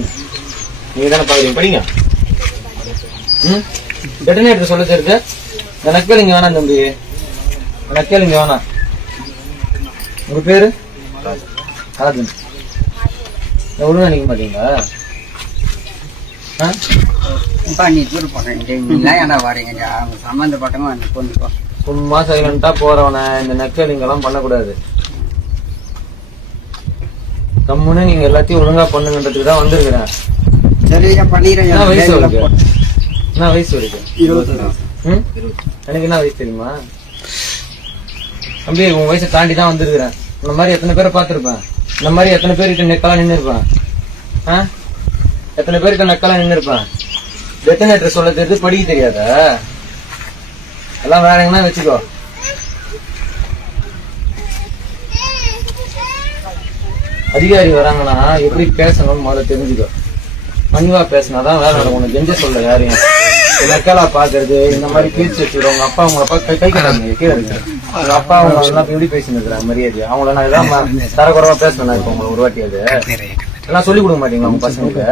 படிங்க. நீங்க தானே பாக்குறீங்க, படிங்க. டெட்டனேட்டர் சொல்ல தெரியுது. இந்த நக்கல் இங்க வேணாம் தம்பி, நக்கல் இங்க வேணாம். உங்க பேரு ராஜன். ஒழுங்கா நிக்க மாட்டீங்களா? சும்மா சைலண்டா போறவன இந்த நக்கல் எல்லாம் பண்ணக்கூடாது. கம்முன்னு நீங்க எல்லாத்தையும் ஒழுங்கா பண்ணுங்கன்றதுக்கு தான் வந்திருக்கிறேன். என்ன வயசு இருக்கு? என்ன வயசு இருக்கு? 20. எனக்கு என்ன வயசு தெரியுமா தம்பி? உன் வயசை தாண்டி தான் வந்திருக்கிறேன். இந்த மாதிரி எத்தனை பேரை பார்த்திருப்பேன். இந்த மாதிரி எத்தனை பேர்கிட்ட நெக்கலாம் நின்று இருப்பேன். எத்தனை பேர்கிட்ட நெக்கலாம் நின்று இருப்பேன். டெட்டனேட்டர் சொல்ல தெரியுது, படிக்க தெரியாதா? எல்லாம் வேற எங்கன்னா வச்சுக்கோ. அதிகாரி வராங்கன்னா எப்படி பேசணும்னு முதல்ல தெரிஞ்சுக்கோ. பணிவா பேசினாதான் வேலை நடக்கும். உனக்கு கெஞ்ச சொல்ல யாரையும் நக்கலா பாக்குறது, இந்த மாதிரி பேச்சு வச்சுக்கிறோம். உங்க அப்பா உங்களை கை கட்டாங்க கீழே இருக்கு. உங்க அப்பா அவங்க எல்லாம் எப்படி பேசிட்டு இருக்கிறாங்க மரியாதை. அவங்கள நான் எதாவது தரக்குறவா பேசணும். இப்போ உங்களை ஒரு வாட்டி அது எல்லாம் சொல்லிக் கொடுக்க மாட்டீங்களா உங்க பசங்களுக்கு?